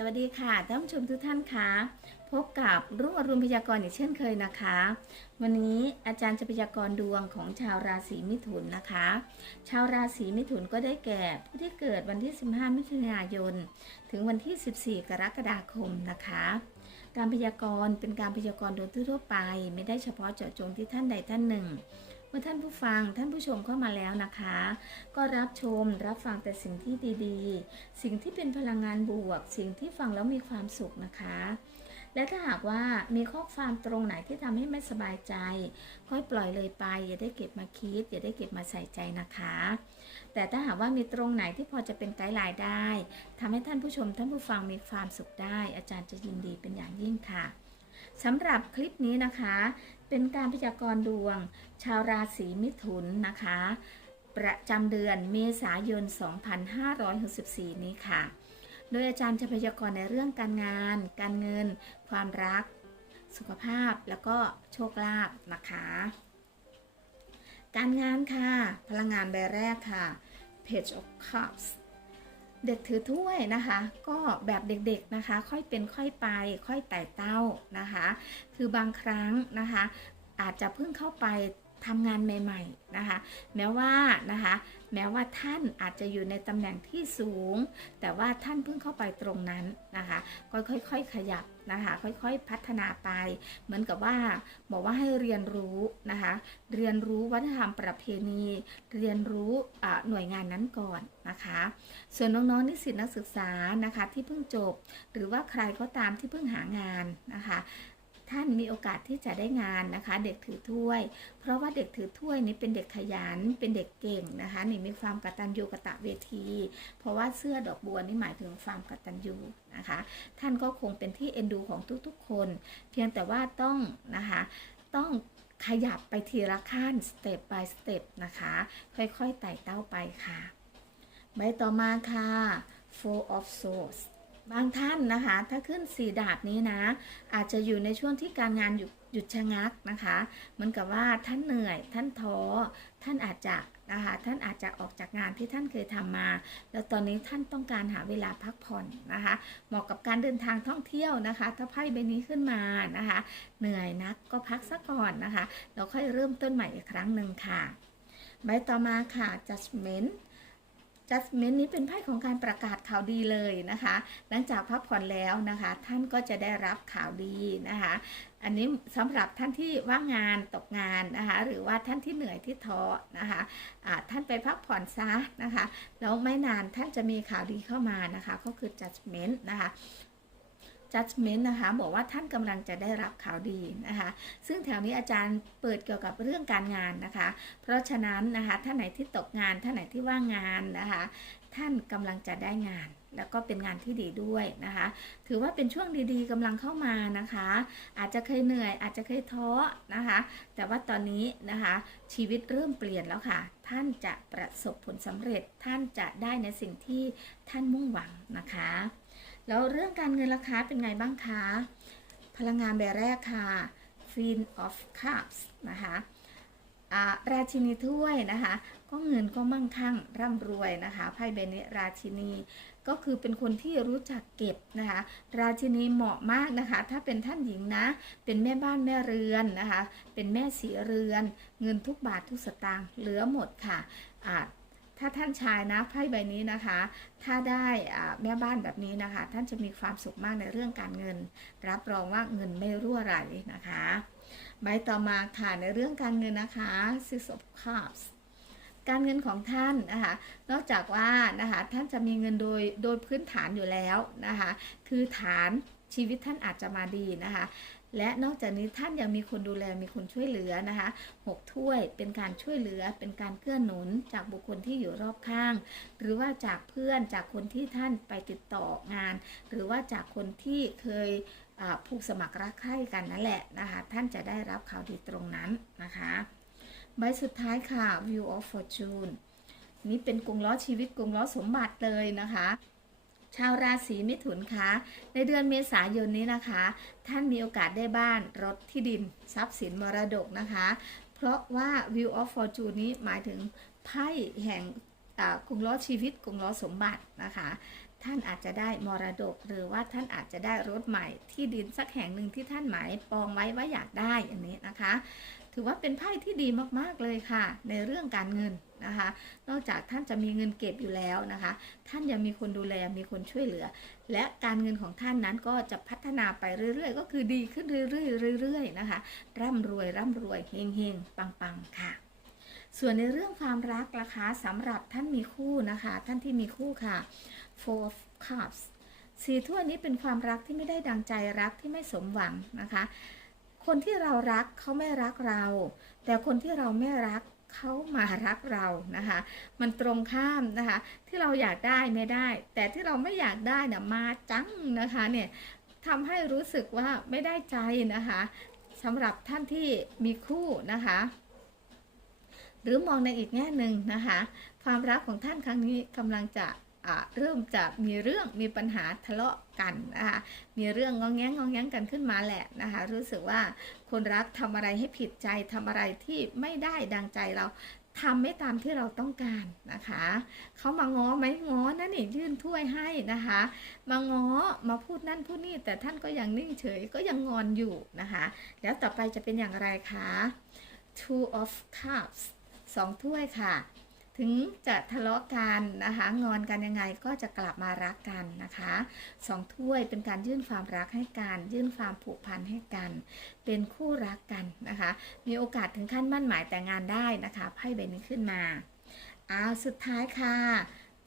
สวัสดีค่ะท่านผู้ชมทุกท่านคะพบกับรุ่งอรุณพยากรณ์อย่างเช่นเคยนะคะ วันนี้อาจารย์จะพยากรณ์ดวงของชาวราศีมิถุนนะคะ ชาวราศีมิถุนก็ได้แก่ผู้ที่เกิดวันที่ 15 มิถุนายน ถึงวันที่ 14 กรกฎาคมนะคะ การพยากรณ์เป็นการพยากรณ์โดยทั่วไป ไม่ได้เฉพาะเจาะจงที่ท่านใดท่านหนึ่ง เมื่อท่านผู้ฟังท่านผู้ชมเข้ามาแล้วนะคะ ก็รับชมรับฟังแต่สิ่งที่ดีๆ สิ่งที่เป็นพลังงานบวก สิ่งที่ฟังแล้วมีความสุขนะคะ และถ้าหากว่ามีข้อความตรงไหนที่ทำให้ไม่สบายใจ ค่อยปล่อยเลยไป อย่าได้เก็บมาคิด อย่าได้เก็บมาใส่ใจนะคะ แต่ถ้าหากว่ามีตรงไหนที่พอจะเป็นไกด์ไลน์ได้ทำให้ท่านผู้ชมท่านผู้ฟังมีความสุขได้ อาจารย์จะยินดีเป็นอย่างยิ่งค่ะสำหรับคลิปนี้นะคะ เป็นการพยากรณ์ดวง ชาวราศีมิถุนนะคะ ประจำเดือนเมษายน 2564 นี้ค่ะ โดยอาจารย์จะพยากรณ์ในเรื่องการงาน การเงิน ความรัก สุขภาพแล้วก็โชคลาภนะคะ การงานค่ะ พลังงานใบแรกค่ะ Page of Cups เด็กถือถ้วยนะคะ ก็แบบเด็กๆนะคะ ค่อยเป็นค่อยไป ค่อยไต่เต้านะคะ คือบางครั้งนะคะ อาจจะเพิ่งเข้าไป ทำงานใหม่ๆนะคะ แม้ว่านะคะแม้ว่าท่านอาจจะอยู่ในตำแหน่งที่สูง แต่ว่าท่านเพิ่งเข้าไปตรงนั้นนะคะก็ค่อยๆขยับนะคะค่อยๆพัฒนาไป เหมือนกับว่าบอกว่าให้เรียนรู้นะคะเรียนรู้วัฒนธรรมประเพณี เรียนรู้หน่วยงานนั้นก่อนนะคะ ส่วนน้องๆนิสิตนักศึกษานะคะที่เพิ่งจบ หรือว่าใครก็ตามที่เพิ่งหางานนะคะ ท่านมีโอกาสที่จะได้งานนะคะ เด็กถือถ้วย เพราะว่าเด็กถือถ้วยนี้เป็นเด็กขยัน เป็นเด็กเก่งนะคะนี่มีความกตัญญูกะตะเวที เพราะว่าเสื้อดอกบัวนี่หมายถึงความกตัญญูนะคะ ท่านก็คงเป็นที่เอ็นดูของทุกๆคน เพียงแต่ว่าต้องนะคะต้องขยับไปทีละขั้น step by step นะคะ ค่อยๆไต่เต้าไปค่ะ ใบต่อมาค่ะ four of swords บางท่านนะคะ ถ้าขึ้นสีดาบนี้นะ อาจจะอยู่ในช่วงที่การงานหยุดหยุดชะงักนะคะเหมือนกับว่าท่านเหนื่อย ท่านท้อท่านอาจจะนะคะท่านอาจจะออกจากงานที่ท่านเคยทำมา แล้วตอนนี้ท่านต้องการหาเวลาพักผ่อนนะคะ เหมาะกับการเดินทางท่องเที่ยวนะคะ ถ้าไพ่ใบนี้ขึ้นมานะคะ เหนื่อยนักก็พักซะก่อนนะคะแล้วค่อยเริ่มต้นใหม่อีกครั้งหนึ่งค่ะ ใบต่อมาค่ะ judgment จัสเมนต์นี้เป็นไพ่ของการประกาศข่าวดีเลยนะคะ หลังจากพักผ่อนแล้วนะคะ ท่านก็จะได้รับข่าวดีนะคะ อันนี้สำหรับท่านที่ว่างงานตกงานนะคะ หรือว่าท่านที่เหนื่อยที่ท้อนะคะะท่านไปพักผ่อนซะนะคะ แล้วไม่นานท่านจะมีข่าวดีเข้ามานะคะ ก็คือจัดเมนต์นะคะ judgment นะคะ บอกว่าท่านกำลังจะได้รับข่าวดีนะคะ ซึ่งแถวนี้อาจารย์เปิดเกี่ยวกับเรื่องการงานนะคะ เพราะฉะนั้นนะคะท่านไหนที่ตกงานท่านไหนที่ว่างงานนะคะ ท่านกำลังจะได้งานแล้วก็เป็นงานที่ดีด้วยนะคะ ถือว่าเป็นช่วงดีๆกำลังเข้ามานะคะ อาจจะเคยเหนื่อย อาจจะเคยท้อนะคะ แต่ว่าตอนนี้นะคะ ชีวิตเริ่มเปลี่ยนแล้วค่ะ ท่านจะประสบผลสำเร็จ ท่านจะได้ในสิ่งที่ท่านมุ่งหวังนะคะ แล้วเรื่องการเงินราคาเป็นไงบ้างคะ พลังงานแบบแรกค่ะ Queen of Cups นะคะราชินีถ้วยนะคะ ก็เงินก็มั่งคั่งร่ำรวยนะคะไพ่ใบนี้ราชินีก็คือเป็นคนที่รู้จักเก็บนะคะ ราชินีเหมาะมากนะคะ ถ้าเป็นท่านหญิงนะ เป็นแม่บ้านแม่เรือนนะคะ เป็นแม่สีเรือน เงินทุกบาททุกสตางค์เหลือหมดค่ะ ถ้าท่านชายนะไพ่ใบนี้นะคะ ถ้าได้แม่บ้านแบบนี้นะคะ ท่านจะมีความสุขมากในเรื่องการเงิน รับรองว่าเงินไม่รั่วไหลนะคะ ใบต่อมาค่ะในเรื่องการเงินนะคะ Six of Cups การเงินของท่านนะคะนอกจากว่านะคะท่านจะมีเงินโดยโดยพื้นฐานอยู่แล้วนะคะ คือฐานชีวิตท่านอาจจะมาดีนะคะ และนอกจากนี้ท่านยังมีคนดูแลมีคนช่วยเหลือนะคะหกถ้วยเป็นการช่วยเหลือเป็นการเกื้อหนุนจากบุคคลที่อยู่รอบข้าง หรือว่าจากเพื่อนจากคนที่ท่านไปติดต่องาน หรือว่าจากคนที่เคยผูกสมัครรักใคร่กันนั่นแหละนะคะท่านจะได้รับข่าวดีตรงนั้นนะคะใบสุดท้ายค่ะ View of Fortune นี่เป็นกงล้อชีวิตกงล้อสมบัติเลยนะคะ ชาวราศีมิถุนคะในเดือนเมษายนนี้นะคะ ท่านมีโอกาสได้บ้านรถที่ดินทรัพย์สินมรดกนะคะ เพราะว่า View of Fortune นี้หมายถึงไพ่แห่งกลวงล้อชีวิตกงล้อสมบัตินะคะ ท่านอาจจะได้มรดก หรือว่าท่านอาจจะได้รถใหม่ที่ดินสักแห่งหนึ่งที่ท่านหมายปองไว้ว่าอยากได้อันนี้นะคะ ถือว่าเป็นไพ่ที่ดีมากๆเลยค่ะ ในเรื่องการเงินนะคะ นอกจากท่านจะมีเงินเก็บอยู่แล้วนะคะ ท่านยังมีคนดูแลมีคนช่วยเหลือ และการเงินของท่านนั้นก็จะพัฒนาไปเรื่อยๆ ก็คือดีขึ้นเรื่อยๆเรื่อยๆนะคะ ร่ำรวยร่ำรวยเฮงเฮงปังปังๆค่ะ ส่วนในเรื่องความรักล่ะคะสำหรับท่านมีคู่นะคะ ท่านที่มีคู่ค่ะ four of cups สี่ถ้วยนี้เป็นความรักที่ไม่ได้ดังใจรักที่ไม่สมหวังนะคะ คนที่เรารักเขาไม่รักเรา แต่คนที่เราไม่รักเขามารักเรานะคะ มันตรงข้ามนะคะ ที่เราอยากได้ไม่ได้ แต่ที่เราไม่อยากได้เนี่ยมาจังนะคะเนี่ยทำให้รู้สึกว่าไม่ได้ใจนะคะสำหรับท่านที่มีคู่นะคะ หรือมองในอีกแง่หนึ่งนะคะ ความรักของท่านครั้งนี้กำลังจะเริ่มจะมีเรื่องมีปัญหาทะเลาะกันนะคะมีเรื่องงองแงงงองแงงกันขึ้นมาแหละนะคะรู้สึกว่าคนรักทำอะไรให้ผิดใจทำอะไรที่ไม่ได้ดังใจเราทำไม่ตามที่เราต้องการนะคะ เขามาง้อไหมง้อนั่นนี่ยื่นถ้วยให้นะคะ มาง้อมาพูดนั่นพูดนี่แต่ท่านก็ยังนิ่งเฉยก็ยังงอนอยู่นะคะ แล้วต่อไปจะเป็นอย่างไรคะ two of cups สองถ้วยค่ะ ถึงจะทะเลาะกันนะคะ งอนกันยังไงก็จะกลับมารักกันนะคะสองถ้วยเป็นการยื่นความรักให้กัน ยื่นความผูกพันให้กัน เป็นคู่รักกันนะคะ มีโอกาสถึงขั้นมั่นหมายแต่งงานได้นะคะไพ่ใบนี้ขึ้นมาอ้าวสุดท้ายค่ะ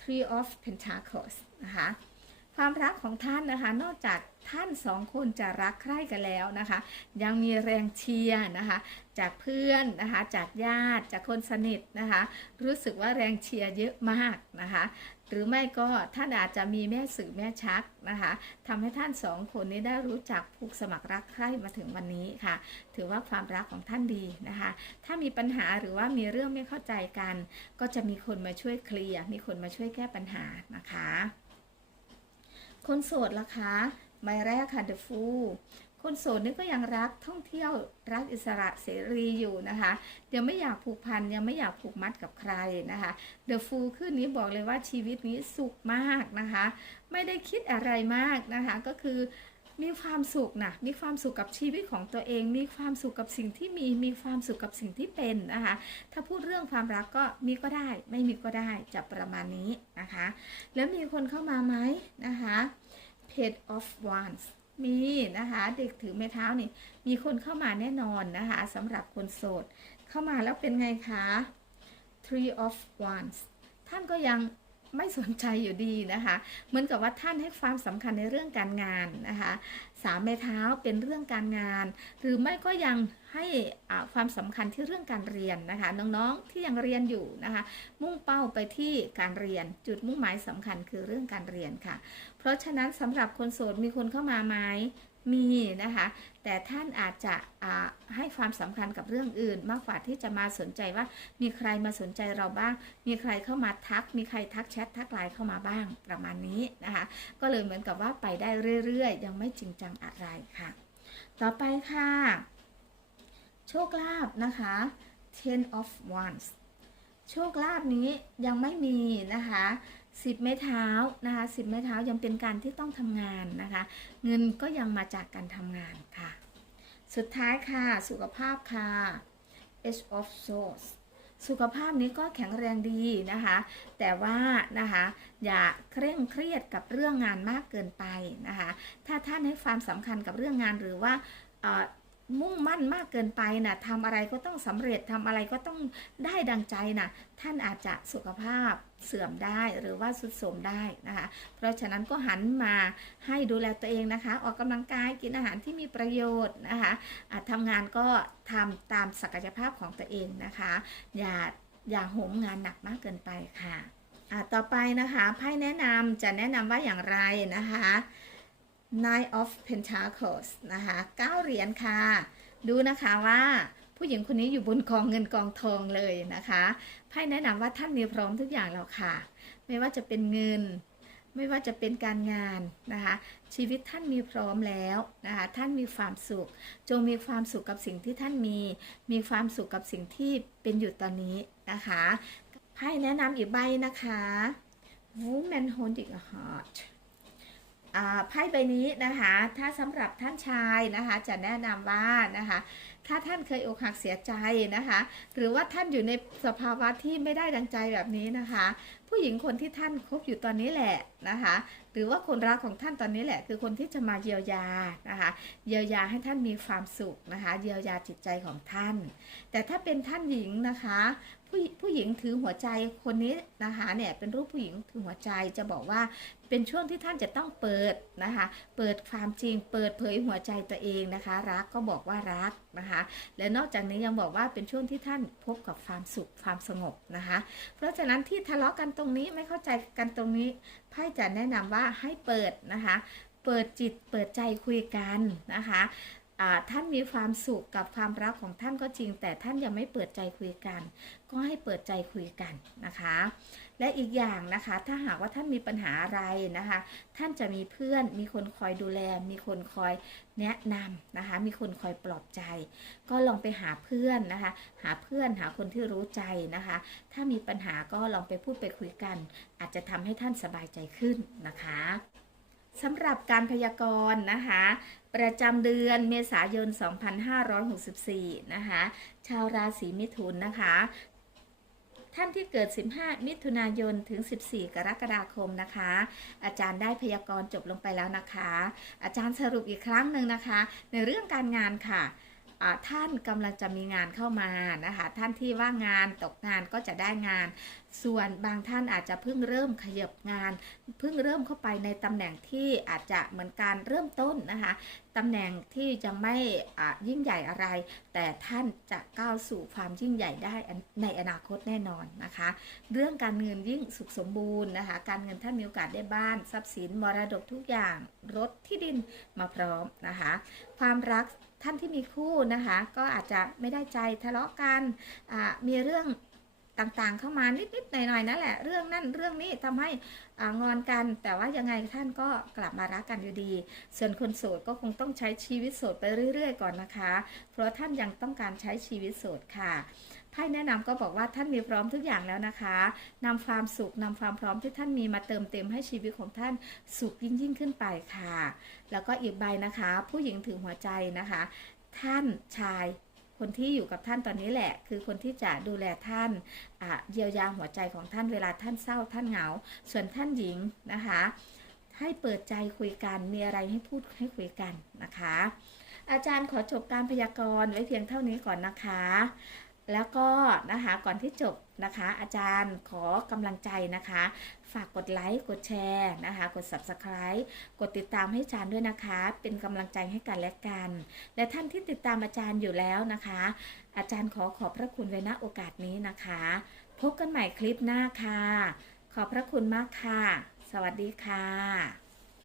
three of pentacles นะคะ ความรักของท่านนะคะ นอกจากท่านสองคนจะรักใคร่กันแล้วนะคะ ยังมีแรงเชียร์นะคะ จากเพื่อนนะคะ จากญาติ จากคนสนิทนะคะ รู้สึกว่าแรงเชียร์เยอะมากนะคะ หรือไม่ก็ท่านอาจจะมีแม่สื่อแม่ชักนะคะทำให้ท่านสองคนนี้ได้รู้จักผูกสมัครรักใคร่มาถึงวันนี้ค่ะ ถือว่าความรักของท่านดีนะคะ ถ้ามีปัญหาหรือว่ามีเรื่องไม่เข้าใจกัน ก็จะมีคนมาช่วยเคลียร์ มีคนมาช่วยแก้ปัญหานะคะ คนโสดล่ะคะใบแรกค่ะ The Fool คนโสดนี่ก็ยังรักท่องเที่ยวรักอิสระเสรีอยู่นะคะ ยังไม่อยากผูกพันยังไม่อยากผูกมัดกับใครนะคะ The Fool ขึ้นนี้บอกเลยว่าชีวิตนี้สุขมากนะคะ ไม่ได้คิดอะไรมากนะคะก็คือมีความสุขนะมีความสุขกับชีวิตของตัวเอง มีความสุขกับสิ่งที่มี มีความสุขกับสิ่งที่เป็นนะคะ ถ้าพูดเรื่องความรักก็มีก็ได้ ไม่มีก็ได้จะประมาณนี้นะคะ แล้วมีคนเข้ามาไหมนะคะ Page of Wands มีนะคะเด็กถือไม้เท้านี่ มีคนเข้ามาแน่นอนนะคะสำหรับคนโสด เข้ามาแล้วเป็นไงคะ Three of Wands ท่านก็ยัง ไม่สนใจอยู่ดีนะคะ เหมือนกับว่าท่านให้ความสำคัญในเรื่องการงานนะคะสามไม้เท้าเป็นเรื่องการงาน หรือไม่ก็ยังให้อ่าความสำคัญที่เรื่องการเรียนนะคะ น้องๆที่ยังเรียนอยู่นะคะ มุ่งเป้าไปที่การเรียนจุดมุ่งหมายสำคัญคือเรื่องการเรียนค่ะ เพราะฉะนั้นสำหรับคนโสดมีคนเข้ามาไหม มีนะคะ แต่ท่านอาจจะให้ความสำคัญกับเรื่องอื่น มากกว่าที่จะมาสนใจว่ามีใครมาสนใจเราบ้าง มีใครเข้ามาทัก มีใครทักแชททักไลน์เข้ามาบ้างประมาณนี้นะคะ ก็เลยเหมือนกับว่าไปได้เรื่อยๆ ยังไม่จริงจังอะไรค่ะ ต่อไปค่ะ โชคลาภนะคะ ten of wands โชคลาภนี้ยังไม่มีนะคะ สิบไม้เท้านะคะสิบไม้เท้ายังเป็นการที่ต้องทำงานนะคะ เงินก็ยังมาจากการทำงานค่ะ สุดท้ายค่ะ สุขภาพค่ะ H of Swords สุขภาพนี้ก็แข็งแรงดีนะคะ แต่ว่านะคะ อย่าเคร่งเครียดกับเรื่องงานมากเกินไปนะคะ ถ้าท่านให้ความสำคัญกับเรื่องงานหรือว่า มุ่งมั่นมากเกินไปนะทำอะไรก็ต้องสำเร็จทำอะไรก็ต้องได้ดังใจนะท่านอาจจะสุขภาพเสื่อมได้หรือว่าสุดโทรมได้นะคะ เพราะฉะนั้นก็หันมาให้ดูแลตัวเองนะคะ ออกกำลังกายกินอาหารที่มีประโยชน์นะคะอะทำงานก็ทำตามศักยภาพของตัวเองนะคะ อย่าอย่าโหมงานหนักมากเกินไปค่ะอะต่อไปนะคะไพ่แนะนำจะแนะนำว่าอย่างไรนะคะ Nine of Pentacles นะคะเก้าเหรียญค่ะ ดูนะคะว่าผู้หญิงคนนี้อยู่บนกองเงินกองทองเลยนะคะไพ่แนะนำว่าท่านมีพร้อมทุกอย่างแล้วค่ะ ไม่ว่าจะเป็นเงิน ไม่ว่าจะเป็นการงานนะคะ ชีวิตท่านมีพร้อมแล้วนะคะท่านมีความสุข จงมีความสุขกับสิ่งที่ท่านมี มีความสุขกับสิ่งที่เป็นอยู่ตอนนี้นะคะไพ่แนะนำอีกใบนะคะ woman holding a heart ไพ่ใบนี้นะคะ ถ้าสำหรับท่านชายนะคะจะแนะนำว่านะคะ ถ้าท่านเคยอกหักเสียใจนะคะ หรือว่าท่านอยู่ในสภาวะที่ไม่ได้ดังใจแบบนี้นะคะ ผู้หญิงคนที่ท่านคบอยู่ตอนนี้แหละนะคะ หรือว่าคนรักของท่านตอนนี้แหละ คือคนที่จะมาเยียวยานะคะ เยียวยาให้ท่านมีความสุขนะคะ เยียวยาจิตใจของท่าน แต่ถ้าเป็นท่านหญิงนะคะ ผู้ผู้หญิงถือหัวใจคนนี้นะคะเนี่ยเป็นรูปผู้หญิงถือหัวใจจะบอกว่าเป็นช่วงที่ท่านจะต้องเปิดนะคะ เปิดความจริง เปิดเผยหัวใจตัวเองนะคะ รักก็บอกว่ารักนะคะ และนอกจากนี้ยังบอกว่าเป็นช่วงที่ท่านพบกับความสุขความสงบนะคะ เพราะฉะนั้นที่ทะเลาะกันตรงนี้ไม่เข้าใจกันตรงนี้ไพ่จะแนะนำว่าให้เปิดนะคะ เปิดจิตเปิดใจคุยกันนะคะ ท่านมีความสุขกับความรักของท่านก็จริง แต่ท่านยังไม่เปิดใจคุยกัน ก็ให้เปิดใจคุยกันนะคะ และอีกอย่างนะคะถ้าหากว่าท่านมีปัญหาอะไรนะคะ ท่านจะมีเพื่อนมีคนคอยดูแล มีคนคอยแนะนำนะคะ มีคนคอยปลอบใจ ก็ลองไปหาเพื่อนนะคะ หาเพื่อนหาคนที่รู้ใจนะคะ ถ้ามีปัญหาก็ลองไปพูดไปคุยกัน อาจจะทำให้ท่านสบายใจขึ้นนะคะ สำหรับการพยากรณ์นะคะ ประจำเดือนเมษายน 2564 นะคะ ชาวราศีมิถุนนะคะ ท่านที่เกิด 15 มิถุนายนถึง 14 กรกฎาคมนะคะ อาจารย์ได้พยากรณ์จบลงไปแล้วนะคะ อาจารย์สรุปอีกครั้งหนึ่งนะคะ ในเรื่องการงานค่ะท่านกำลังจะมีงานเข้ามานะคะ ท่านที่ว่างงานตกงานก็จะได้งาน ส่วนบางท่านอาจจะเพิ่งเริ่มขยับงาน เพิ่งเริ่มเข้าไปในตำแหน่งที่อาจจะเหมือนการเริ่มต้นนะคะตำแหน่งที่ยังไม่อายิ่งใหญ่อะไร แต่ท่านจะก้าวสู่ความยิ่งใหญ่ได้ในอนาคตแน่นอนนะคะ เรื่องการเงินยิ่งสุขสมบูรณ์นะคะ การเงินท่านมีโอกาสได้บ้าน ทรัพย์สินมรดกทุกอย่างรถที่ดินมาพร้อมนะคะ ความรักท่านที่มีคู่นะคะ ก็อาจจะไม่ได้ใจทะเลาะกันมีเรื่อง ต่างๆ เข้ามานิดๆหน่อยๆนั่นแหละ เรื่องนั่นเรื่องนี้ทำให้งอนกัน แต่ว่ายังไงท่านก็กลับมารักกันอยู่ดี ส่วนคนโสดก็คงต้องใช้ชีวิตโสดไปเรื่อย ๆ ก่อนนะคะ เพราะท่านยังต้องการใช้ชีวิตโสดค่ะไพ่แนะนำก็บอกว่าท่านมีพร้อมทุกอย่างแล้วนะคะนำความสุขนำความพร้อมที่ท่านมีมาเติมเต็มให้ชีวิตของท่านสุขยิ่งยิ่งขึ้นไปค่ะ แล้วก็อีกใบนะคะ ผู้หญิงถือหัวใจนะคะ ท่านชาย คนที่อยู่กับท่านตอนนี้แหละ คือคนที่จะดูแลท่านเยียวยาหัวใจของท่านเวลาท่านเศร้าท่านเหงา ส่วนท่านหญิงนะคะ ให้เปิดใจคุยกันมีอะไรให้พูดให้คุยกันนะคะ อาจารย์ขอจบการพยากรณ์ไว้เพียงเท่านี้ก่อนนะคะ แล้วก็นะคะก่อนที่จบนะคะ อาจารย์ขอกำลังใจนะคะ ฝากกดไลค์กดแชร์นะคะ กด subscribe กดติดตามให้อาจารย์ด้วยนะคะ เป็นกำลังใจให้กันและกัน และท่านที่ติดตามอาจารย์อยู่แล้วนะคะ อาจารย์ขอขอบพระคุณไว้ณโอกาสนี้นะคะ พบกันใหม่คลิปหน้าค่ะ ขอบพระคุณมากค่ะ สวัสดีค่ะ